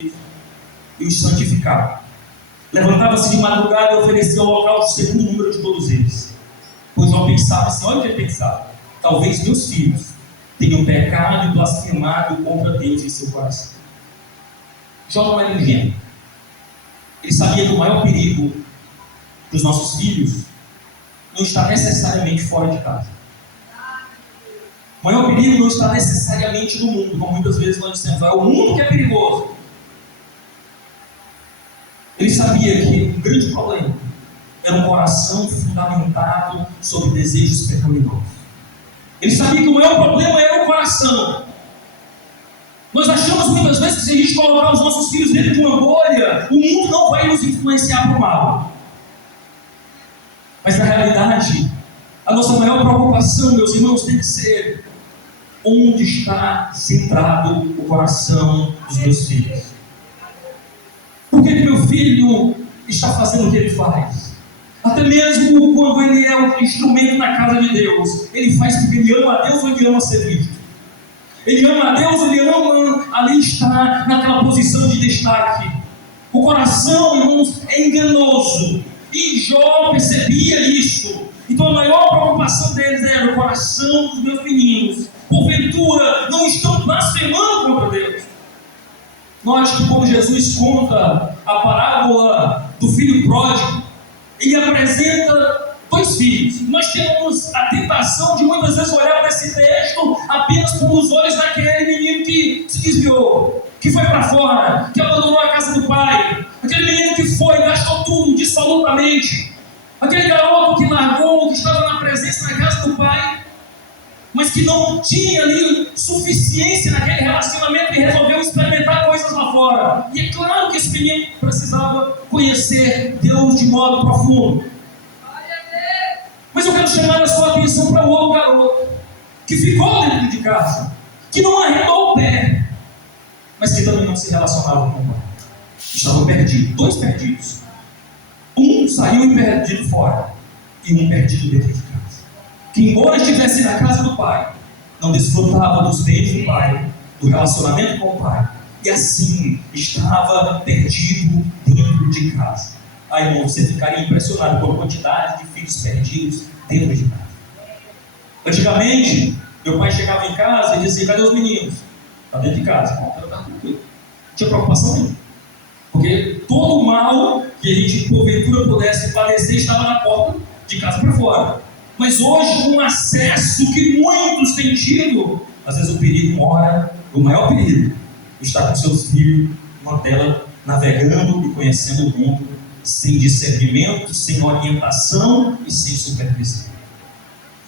e os santificava. Levantava-se de madrugada e oferecia ao holocausto segundo o número de todos eles. Pois Jó pensava assim, olha o que ele pensava: talvez meus filhos tenham pecado e blasfemado contra Deus em seu coração. Jó não era ingênuo. Ele sabia que o maior perigo para os nossos filhos não está necessariamente fora de casa. O maior perigo não está necessariamente no mundo, como muitas vezes nós dizemos, é o mundo que é perigoso. Ele sabia que o grande problema era um coração fundamentado sobre desejos pecaminosos. Ele sabia que o maior problema era o coração. Nós achamos muitas vezes que se a gente colocar os nossos filhos dentro de uma bolha, o mundo não vai nos influenciar para o mal. Mas na realidade, a nossa maior preocupação, meus irmãos, tem que ser: onde está centrado o coração dos meus filhos? Por que meu filho está fazendo o que ele faz? Até mesmo quando ele é um instrumento na casa de Deus, ele faz porque ele ama a Deus ou ele ama ser visto? Ele ama a Deus, ele ama ali estar naquela posição de destaque. O coração, irmãos, é enganoso. E Jó percebia isso. Então a maior preocupação deles era: o coração dos meus meninos, porventura, não estão blasfemando contra Deus. Note que quando Jesus conta a parábola do filho pródigo, ele apresenta dois filhos. Nós temos a tentação de muitas vezes olhar para esse texto apenas com os olhos daquele menino que se desviou, que foi para fora, que abandonou a casa do pai, aquele menino que foi e gastou tudo dissolutamente, aquele garoto que largou, que estava na presença na casa do pai, mas que não tinha ali suficiência naquele relacionamento e resolveu experimentar coisas lá fora. E é claro que esse menino precisava conhecer Deus de modo profundo. Mas eu quero chamar a sua atenção para o outro garoto, que ficou dentro de casa, que não arredou o pé, mas que também não se relacionava com o pai. Estavam perdidos, dois perdidos. Um saiu e perdido fora, e um perdido dentro de casa. Que embora estivesse na casa do pai, não desfrutava dos bens do pai, do relacionamento com o pai, e assim estava perdido dentro de casa. Aí, irmão, você ficaria impressionado com a quantidade de filhos perdidos dentro de casa. Antigamente, meu pai chegava em casa e dizia: cadê os meninos? Está dentro de casa. Bom, eu estava tranquilo. Não tinha preocupação nenhuma. Porque todo o mal que a gente, porventura, pudesse padecer estava na porta de casa para fora. Mas hoje, com o acesso que muitos têm tido, às vezes o perigo mora, o maior perigo está com seus filhos numa tela, navegando e conhecendo o mundo, sem discernimento, sem orientação e sem supervisão.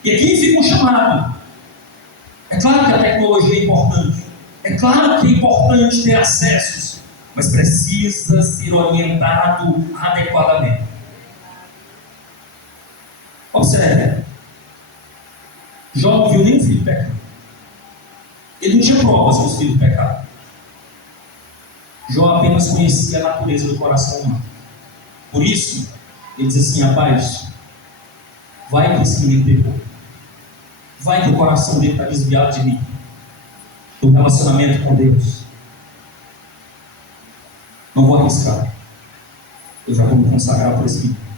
E aqui fica um chamado. É claro que a tecnologia é importante, é claro que é importante ter acessos, mas precisa ser orientado adequadamente. Observe, Jó não viu nenhum filho pecando. Ele não tinha provas que os filhos pecaram. Jó apenas conhecia a natureza do coração humano. Por isso, ele diz assim: rapaz, vai que esse menino pecou. Vai que o coração dele está desviado de mim, do relacionamento com Deus. Não vou arriscar. Eu já vou me consagrar por esse menino.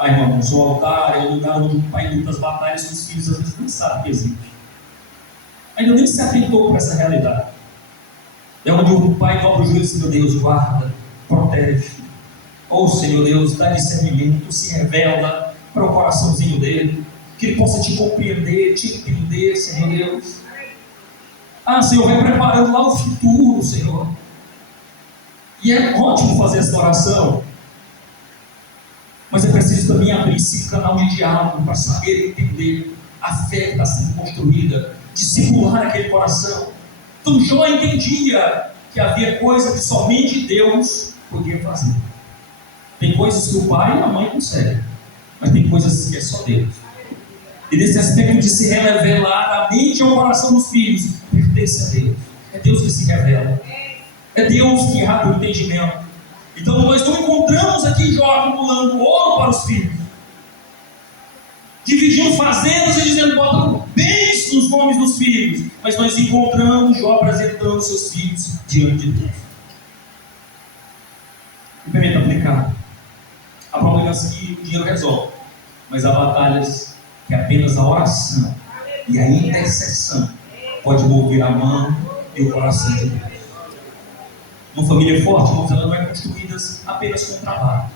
Irmãos, o altar é o lugar onde o pai luta as batalhas que os filhos às vezes nem sabem que existe. Ainda nem se atentou para essa realidade. É onde o pai dobra o joelho e diz: meu Deus, guarda, protege. Ou Senhor Deus, dá discernimento, se revela para o coraçãozinho dele, que ele possa te compreender, te entender, Senhor Deus. Senhor, vai preparando lá o futuro, Senhor. E é ótimo fazer essa oração, mas é preciso também abrir esse canal de diálogo para saber entender a fé que está sendo construída, discipular aquele coração. Então Jó entendia que havia coisas que somente Deus podia fazer. Tem coisas que o pai e a mãe conseguem, mas tem coisas que é só Deus. E nesse aspecto de se revelar a mente e ao coração dos filhos, pertence a Deus. É Deus que se revela. É Deus que abre o entendimento. Então nós não encontramos aqui Jó acumulando ouro para os filhos, dividindo fazendas e dizendo: botando bens nos nomes dos filhos. Mas mas nós encontramos Jó apresentando seus filhos diante de Deus. Me permita aplicar. Há problemas que o dinheiro resolve, mas há batalhas que apenas a oração e a intercessão pode mover a mão e o coração de Deus. Uma família forte, irmãos, ela não é construída apenas com trabalho,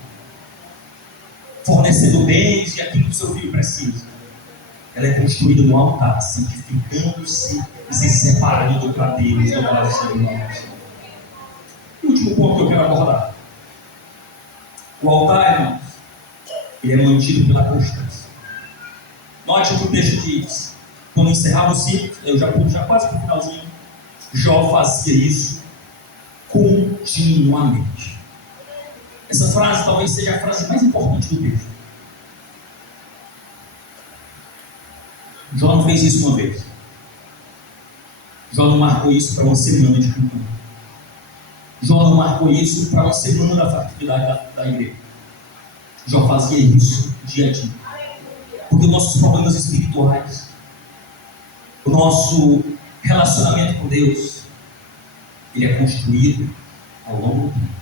fornecendo bens e aquilo que o seu filho precisa. Ela é construída no altar, santificando-se e se separando para Deus no coração de irmãos. O último ponto que eu quero abordar. O altar, irmãos, ele é mantido pela constância. Note o que o texto diz. Quando encerrava o ciclo, eu já quase para o finalzinho, Jó fazia isso continuamente. Essa frase talvez seja a frase mais importante do texto. Jó não fez isso uma vez. Jó não marcou isso para uma semana de cultura. Jó não marcou isso para uma semana da atividade da igreja. Jó fazia isso dia a dia. Porque os nossos problemas espirituais, o nosso relacionamento com Deus, ele é construído ao longo do tempo.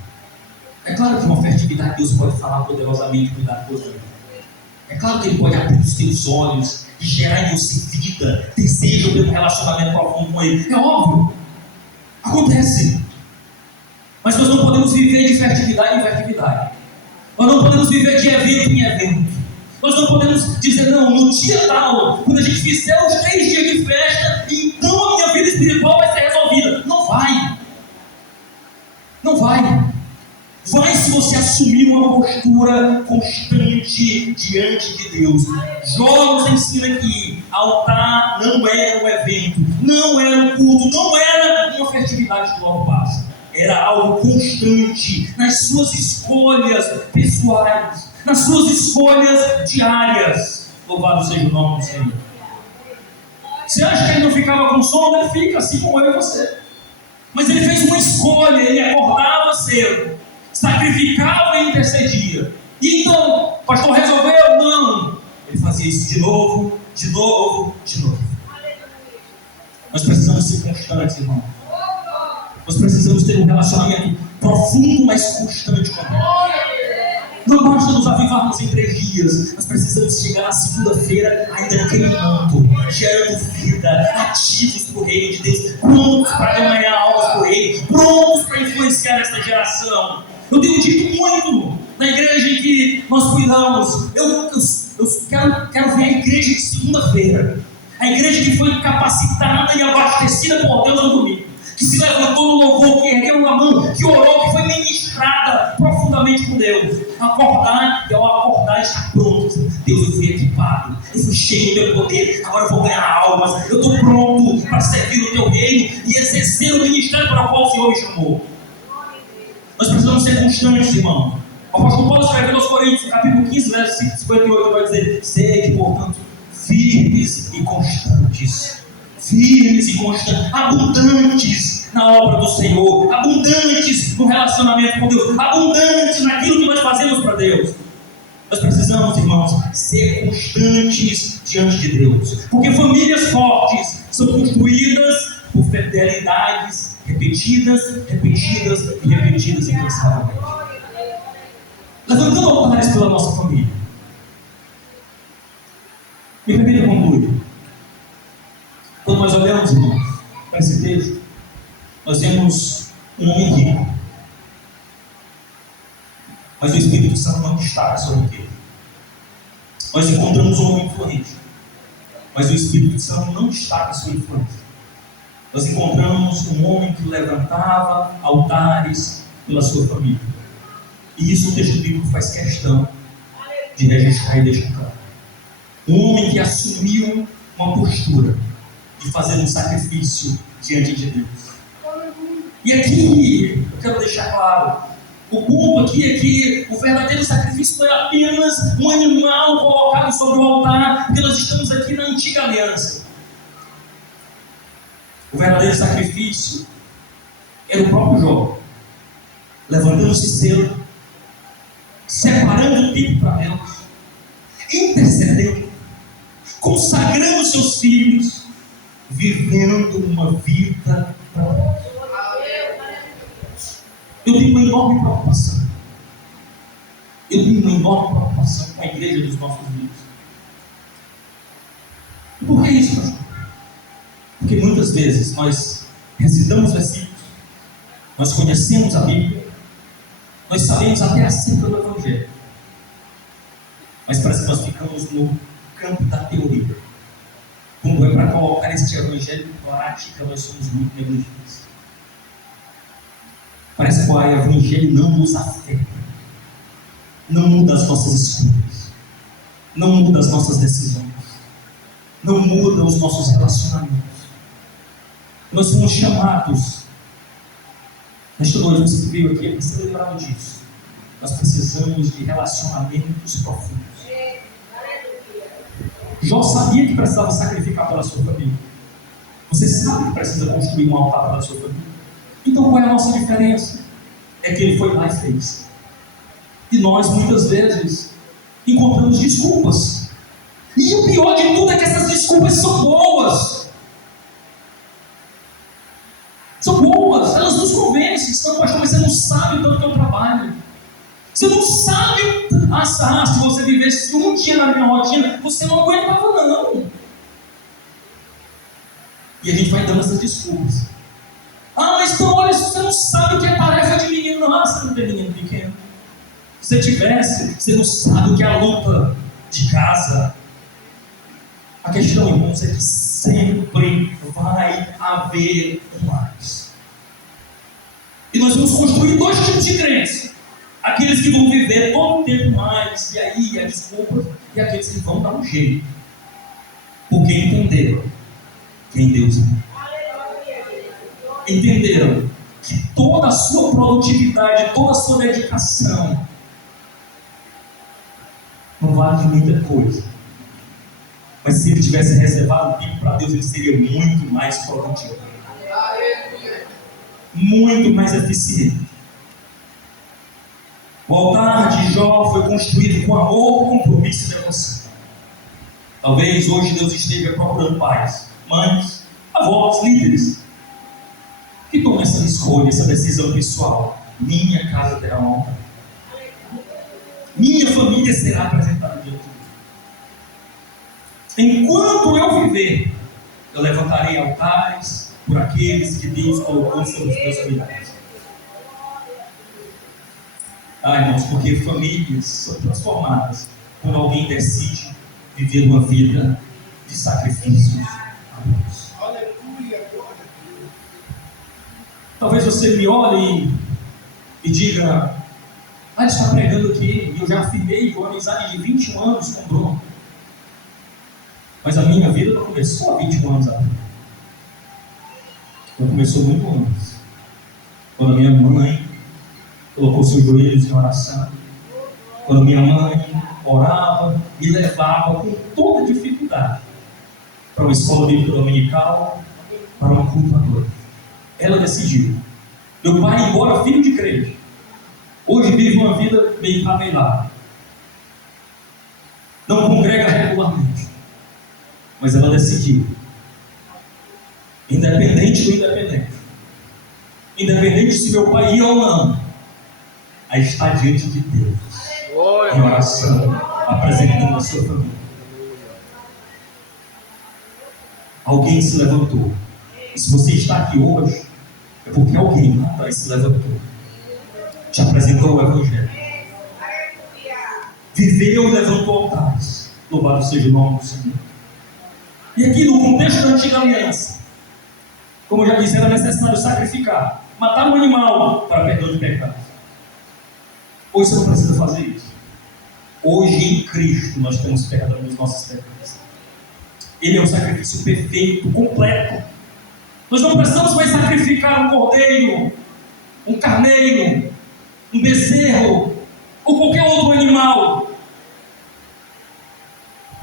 É claro que uma fertilidade Deus pode falar poderosamente, cuidar da tua vida. É claro que Ele pode abrir os teus olhos e gerar em você vida, desejo pelo relacionamento profundo com Ele. É óbvio. Acontece. Mas nós não podemos viver de fertilidade em fertilidade. Nós não podemos viver de evento em evento. Nós não podemos dizer, não, no dia tal, quando a gente fizer os 3 dias de festa, então a minha vida espiritual vai ser resolvida. Não vai. Não vai. Vai se você assumir uma postura constante diante de Deus. Jó nos ensina que altar não era um evento, não era um culto, não era uma festividade que logo passa. Era algo constante nas suas escolhas pessoais, nas suas escolhas diárias. Louvado seja o nome do Senhor. Você acha que ele não ficava com sono? Ele fica, assim como eu e você. Mas ele fez uma escolha, ele acordava cedo, sacrificava e intercedia. E então, o pastor resolveu? Não. Ele fazia isso de novo, de novo, de novo. Nós precisamos ser constantes, irmão. Nós precisamos ter um relacionamento profundo, mas constante com Deus. Não basta nos avivarmos em 3 dias. Nós precisamos chegar na segunda-feira ainda queimando, gerando vida, ativos para o reino de Deus, prontos para ganhar almas para o reino, prontos para influenciar essa geração. Eu tenho dito muito na igreja em que nós cuidamos. Eu quero ver a igreja de segunda-feira, a igreja que foi capacitada e abastecida por Deus no domingo, que se levantou no louvor, que ergueu uma mão, que orou, que foi ministrada profundamente com Deus. Acordar, e ao acordar está pronto. Deus, eu fui equipado, eu fui cheio do teu poder, agora eu vou ganhar almas, eu estou pronto para servir o teu reino e exercer o ministério para o qual o Senhor me chamou. Nós precisamos ser constantes, irmão. O apóstolo Paulo escreveu aos Coríntios, capítulo 15, verso 58, vai dizer: sede, portanto, firmes e constantes. Firmes e constantes, abundantes na obra do Senhor, abundantes no relacionamento com Deus, abundantes naquilo que nós fazemos para Deus. Nós precisamos, irmãos, ser constantes diante de Deus, porque famílias fortes são construídas por fidelidades repetidas, repetidas e repetidas incansavelmente. Levantando altares pela nossa família. Me permita concluir. Quando nós olhamos, irmãos, para esse texto, nós vemos um homem rico, mas o Espírito Santo não destaca a sua riqueza. Nós encontramos um homem influente, mas o Espírito Santo não destaca a sua influência. Nós encontramos um homem que levantava altares pela sua família, e isso o texto bíblico faz questão de registrar e deixar claro. Um homem que assumiu uma postura de fazer um sacrifício diante de Deus. E aqui, eu quero deixar claro, o ponto aqui é que o verdadeiro sacrifício não é apenas um animal colocado sobre o altar, porque nós estamos aqui na antiga aliança. O verdadeiro sacrifício era o próprio Jó, levantando-se cedo, separando o tempo para Deus, intercedendo, consagrando seus filhos, vivendo uma vida para Deus. Eu tenho uma enorme preocupação. Eu tenho uma enorme preocupação com a igreja dos nossos dias. E por que isso, pastor? Porque muitas vezes nós recitamos versículos, nós conhecemos a Bíblia, nós sabemos até acerca do Evangelho, mas parece que nós ficamos no campo da teoria. Quando é para colocar este Evangelho em prática, nós somos muito negligentes. Parece que o Evangelho não nos afeta, não muda as nossas escolhas, não muda as nossas decisões, não muda os nossos relacionamentos. Nós fomos chamados, nesta noite você veio aqui, precisa lembrar disso. Nós precisamos de relacionamentos profundos. Jó sabia que precisava sacrificar pela sua família. Você sabe que precisa construir um altar pela sua família. Então qual é a nossa diferença? É que ele foi lá e fez. E nós muitas vezes encontramos desculpas. E o pior de tudo é que essas desculpas são boas. São boas, elas nos convencem. Então, pastor, mas você não sabe o tanto que eu trabalho. Você não sabe, se você vivesse um dia na minha rotina, você não aguentava não. E a gente vai dando essas desculpas. Mas então, olha, você não sabe o que é tarefa de menino. Não, você não tem menino pequeno. Se você tivesse, você não sabe o que é a luta de casa. A questão, irmãos, é que sempre vai haver mais. E nós vamos construir dois tipos de crentes. Aqueles que vão viver todo o tempo mais, e aí a desculpa, e aqueles que vão dar um jeito. Porque entenderam quem Deus é. Entenderam que toda a sua produtividade, toda a sua dedicação não vale de muita coisa. Mas se ele tivesse reservado o tempo para Deus, ele seria muito mais produtivo, muito mais eficiente. O altar de Jó foi construído com amor, compromisso e devoção. Talvez hoje Deus esteja procurando pais, mães, avós, líderes, que tomem essa escolha, essa decisão pessoal. Minha casa terá um altar. Minha família será apresentada diante de Deus. Enquanto eu viver, eu levantarei altares por aqueles que Deus colocou sobre os meus milhares. Irmãos, porque famílias são transformadas quando alguém decide viver uma vida de sacrifícios a Deus. Talvez você me olhe e diga: ele está pregando aqui, e eu já afirmei com amizade de 21 anos com o Bruno. Mas a minha vida não começou há 21 anos atrás. Ela começou muito antes. Quando a minha mãe colocou seus joelhos em oração. Quando minha mãe orava, me levava com toda dificuldade para uma escola bíblica dominical, para uma culto à noite. Ela decidiu. Meu pai, embora filho de crente, hoje vive uma vida meio ramelada. Não congrega regularmente. Mas ela decidiu. Independente do independente. Independente se meu pai ia ou não, a estar diante de Deus, em oração, apresentando a sua família. Alguém se levantou. E se você está aqui hoje, é porque alguém lá atrás se levantou, te apresentou o Evangelho, viveu e levantou altares. Louvado seja o nome do Senhor. E aqui no contexto da antiga aliança, como eu já disse, era necessário sacrificar, matar um animal para perdão de pecados. Hoje você não precisa fazer isso. Hoje em Cristo nós temos perdão dos nossos pecados. Ele é um sacrifício perfeito, completo. Nós não precisamos mais sacrificar um cordeiro, um carneiro, um bezerro ou qualquer outro animal.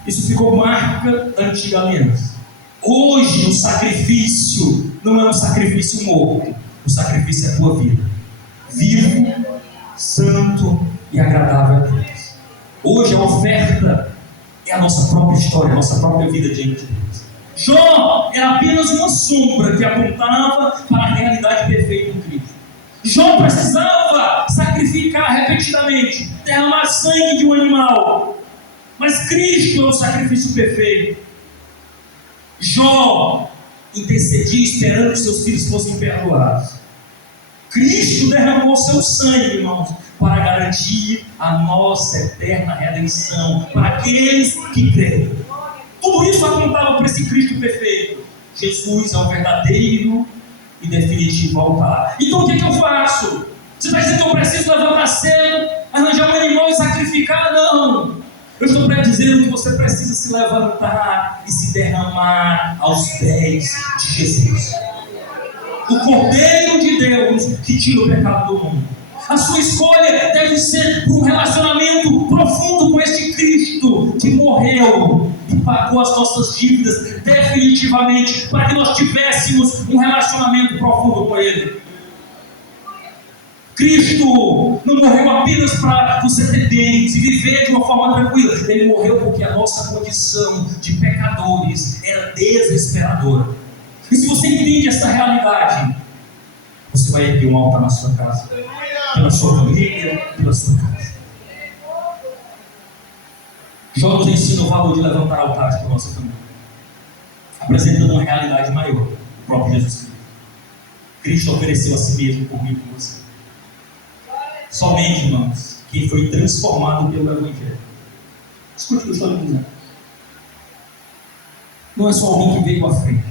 Isso ficou marca da antiga aliança. Hoje o sacrifício não é um sacrifício morto. O sacrifício é a tua vida. Vivo, santo e agradável a Deus. Hoje a oferta é a nossa própria história, a nossa própria vida diante de Deus. Jó era apenas uma sombra que apontava para a realidade perfeita em Cristo. Jó precisava sacrificar repetidamente, derramar sangue de um animal. Mas Cristo é o sacrifício perfeito. Jó intercedia esperando que seus filhos fossem perdoados. Cristo derramou seu sangue, irmãos, para garantir a nossa eterna redenção para aqueles que creem. Tudo isso apontava para esse Cristo perfeito. Jesus é o verdadeiro e definitivo altar. Então o que eu faço? Você está dizendo que eu preciso levantar cedo, arranjar um animal e sacrificar? Não. Eu estou dizendo que você precisa se levantar e se derramar aos pés de Jesus, o Cordeiro de Deus que tira o pecado do mundo. A sua escolha deve ser por um relacionamento profundo com este Cristo que morreu e pagou as nossas dívidas definitivamente para que nós tivéssemos um relacionamento profundo com Ele. Cristo não morreu apenas para você ter bens e viver de uma forma tranquila. Ele morreu porque a nossa condição de pecadores era desesperadora. E se você entende essa realidade, você vai erguer um altar na sua casa, pela sua família, pela sua casa. Jó nos ensina o valor de levantar altares para a nossa família, apresentando uma realidade maior, o próprio Jesus Cristo. Cristo ofereceu a si mesmo por mim e por você. Somente, irmãos, quem foi transformado pelo Evangelho. Escute o que eu estou lhe dizendo. Não é só alguém que veio à frente.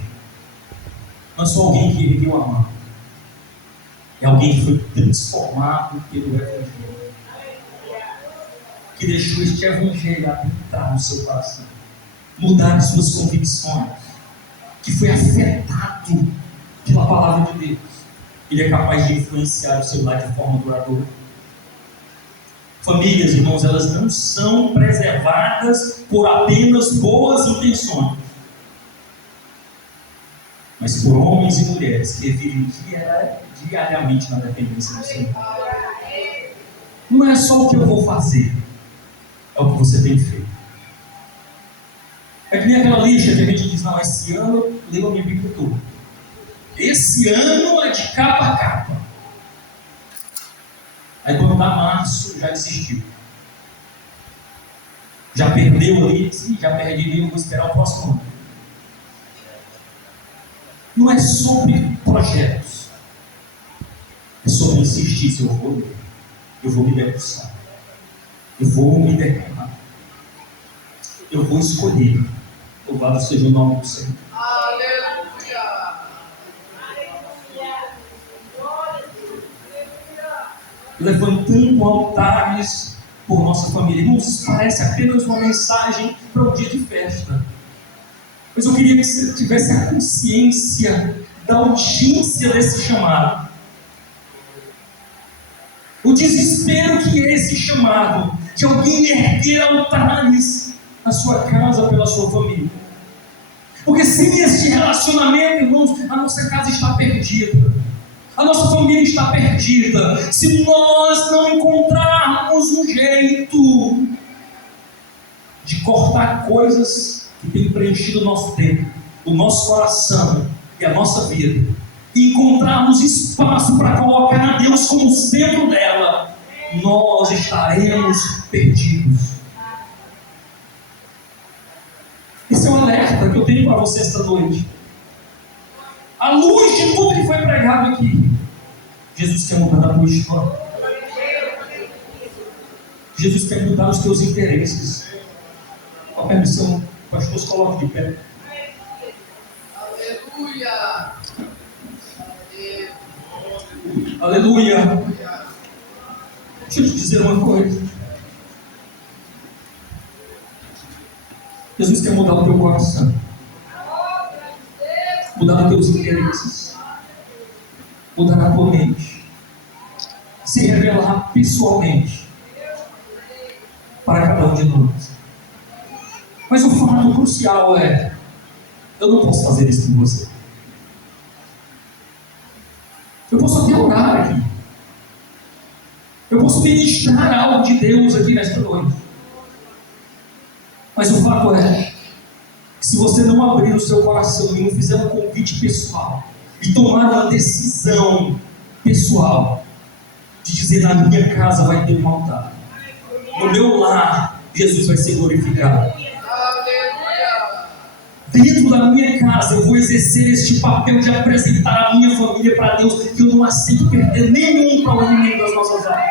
Não é só alguém que ergueu a mão. É alguém que foi transformado pelo Evangelho. Que deixou este Evangelho habitar no seu coração. Mudar as suas convicções. Que foi afetado pela palavra de Deus. Ele é capaz de influenciar o seu lar de forma duradoura. Famílias, irmãos, elas não são preservadas por apenas boas intenções, mas por homens e mulheres que vivem diariamente na dependência do Senhor. Não é só o que eu vou fazer, é o que você tem feito. É que nem aquela lista que a gente diz, não, esse ano eu leio a minha Bíblia toda. Esse ano é de capa a capa. Aí quando dá março, já desistiu. Já perdeu ali, sim, já perdi ali, eu vou esperar o próximo ano. Não é sobre projetos. É sobre insistir, se eu vou ler. Eu vou me debruçar. Eu vou me derramar. Eu vou escolher. Louvado seja o nome do Senhor. Levantando altares por nossa família. Irmãos, isso parece apenas uma mensagem para um dia de festa. Mas eu queria que você tivesse a consciência da urgência desse chamado. O desespero que é esse chamado de alguém erguer altares na sua casa, pela sua família. Porque sem esse relacionamento, irmãos, a nossa casa está perdida. A nossa família está perdida. Se nós não encontrarmos um jeito de cortar coisas que têm preenchido o nosso tempo, o nosso coração e a nossa vida, e encontrarmos espaço para colocar a Deus como centro dela, nós estaremos perdidos. Esse é um alerta que eu tenho para você esta noite. À luz de tudo que foi pregado aqui, Jesus quer mudar a tua história. Jesus quer mudar os teus interesses. Com a permissão, pastor, se coloque de pé. Aleluia! Aleluia! Deixa eu te dizer uma coisa. Jesus quer mudar o teu coração. Mudar os teus interesses, mudar a tua mente, se revelar pessoalmente para cada um de nós. Mas o fato crucial é: eu não posso fazer isso com você. Eu posso até orar aqui, eu posso ministrar algo de Deus aqui nesta noite, mas o fato é: Se você não abrir o seu coração e não fizer um convite pessoal e tomar uma decisão pessoal de dizer: na minha casa vai ter um altar, no meu lar Jesus vai ser glorificado, dentro da minha casa eu vou exercer este papel de apresentar a minha família para Deus, que eu não aceito perder nenhum para o inimigo das nossas almas.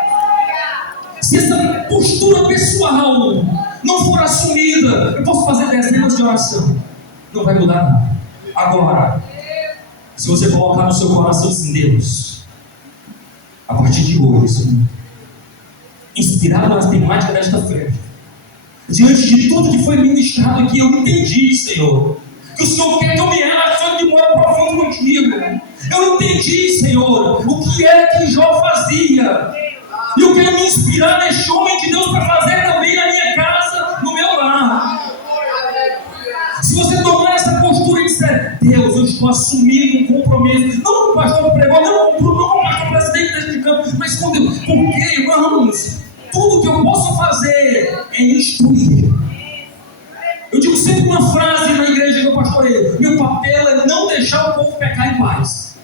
Se essa postura pessoal não for assumida, eu posso fazer dezenas de oração, não vai mudar nada. Agora, se você colocar no seu coração assim: Deus, a partir de hoje, Senhor, inspirado na temática desta festa, diante de tudo que foi ministrado aqui, eu entendi, Senhor, que o Senhor quer que eu me relacione de modo profundo contigo. Eu entendi, Senhor, o que era que Jó fazia, e eu quero me inspirar neste homem de Deus para fazer também na minha casa, no meu lar. Se você tomar essa postura e disser: Deus, eu estou assumindo um compromisso, não com o pastor pregou, não com o pastor presidente deste campo, mas com Deus, porque, irmãos, tudo que eu posso fazer é instruir. Eu digo sempre uma frase na igreja que eu pastoreio: meu papel é não deixar o povo pecar em paz.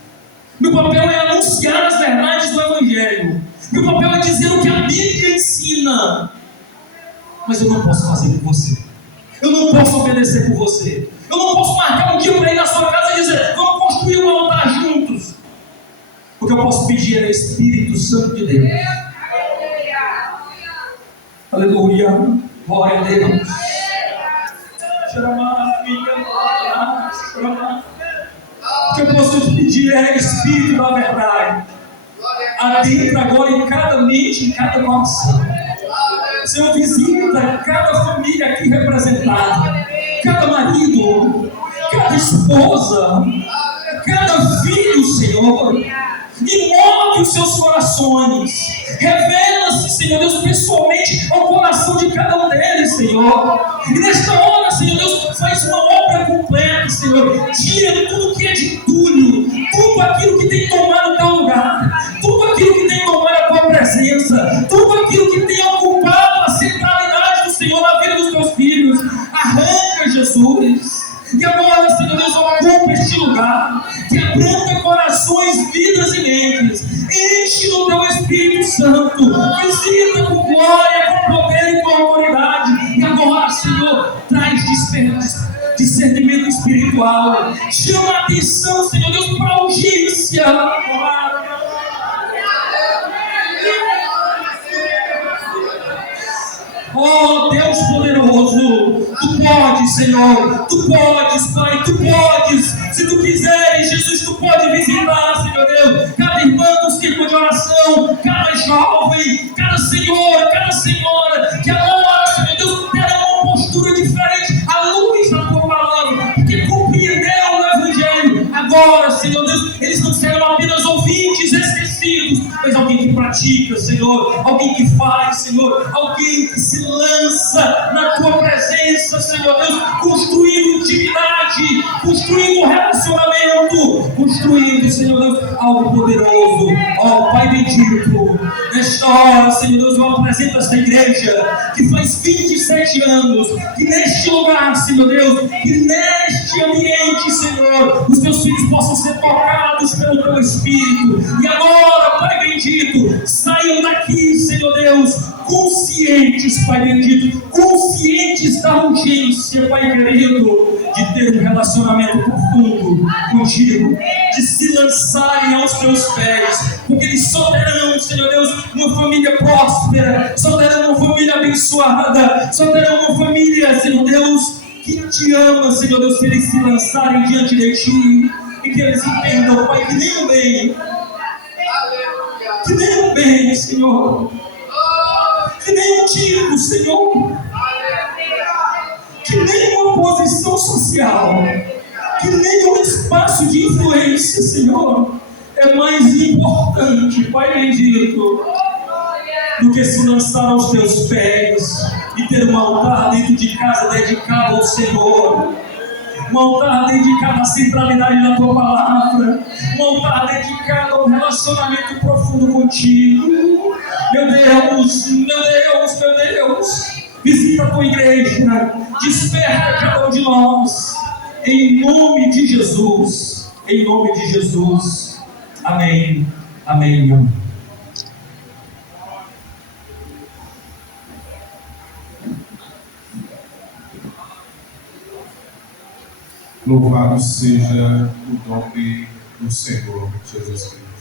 Meu papel é anunciar as verdades do Evangelho. Meu papel é dizer o que a Bíblia ensina. Mas eu não posso fazer por você. Eu não posso obedecer por você. Eu não posso marcar um dia para ir na sua casa e dizer: vamos construir um altar juntos. O que eu posso pedir é o Espírito Santo de Deus. Aleluia. Glória a Deus. O que eu posso te pedir é Espírito da verdade. Adentra agora em cada mente, em cada coração. Senhor, visita cada família aqui representada, cada marido, cada esposa, cada filho, Senhor, e move os seus corações. Revela-se, Senhor Deus, pessoalmente ao coração de cada um deles, Senhor. E nesta hora, Senhor Deus, faz uma obra completa, Senhor. Tira tudo que é de entulho, tudo aquilo que tem tomado o teu lugar, tudo aquilo que tem tomado a tua presença, tudo aquilo que tem ocupado a centralidade do Senhor na vida dos teus filhos. Arranca, Jesus. E agora, Senhor Deus, ocupa este lugar, quebranta corações, vidas e mentes. Enche do teu Espírito Santo, visita com glória, com poder e com autoridade. E agora, Senhor, traz discernimento espiritual. Chama a atenção, Senhor Deus, para a urgência. Oh Deus poderoso, Tu podes, Senhor, Tu podes, Pai, Tu podes. Se Tu quiseres, Jesus, Tu pode visitar, Senhor Deus, cada irmão do círculo de oração, cada jovem, cada senhor, cada senhora, que agora, Senhor Deus, terá uma postura diferente à luz da Tua palavra, porque compreenderam o Evangelho. Agora, Senhor Deus, eles não serão apenas ouvintes esquecidos, mas alguém que pratica, Senhor, alguém que faz, Senhor, alguém que se lança na Tua presença, Senhor Deus, construindo intimidade, construindo relacionamento, construindo, Senhor Deus, algo poderoso. Ó Pai bendito, nesta hora, Senhor Deus, eu apresento esta igreja que faz 27 anos, que neste lugar, Senhor Deus, que neste ambiente, Senhor, os Teus filhos possam ser tocados pelo Teu Espírito. E agora, Pai bendito, saiam daqui, Senhor Deus, conscientes, Pai bendito, conscientes da urgência, Pai querido, de ter um relacionamento profundo contigo, de se lançarem aos Teus pés, porque eles só terão, Senhor Deus, uma família próspera, só terão uma família abençoada, só terão uma família, Senhor Deus, que Te ama, Senhor Deus, se eles se lançarem diante de Ti, e que eles entendam, Pai, que nem o bem, Senhor, que nem um título, Senhor, que nem uma posição social, que nem um espaço de influência, Senhor, é mais importante, Pai bendito, do que se lançar aos Teus pés e ter um altar dentro de casa dedicado ao Senhor, um altar dedicado à centralidade da Tua palavra, um altar dedicado ao relacionamento profundo contigo. Meu Deus, meu Deus, meu Deus, visita a Tua igreja, Desperta cada um de nós. Em nome de Jesus. Em nome de Jesus. Amém. Amém. Amém. Louvado seja o nome do Senhor Jesus Cristo.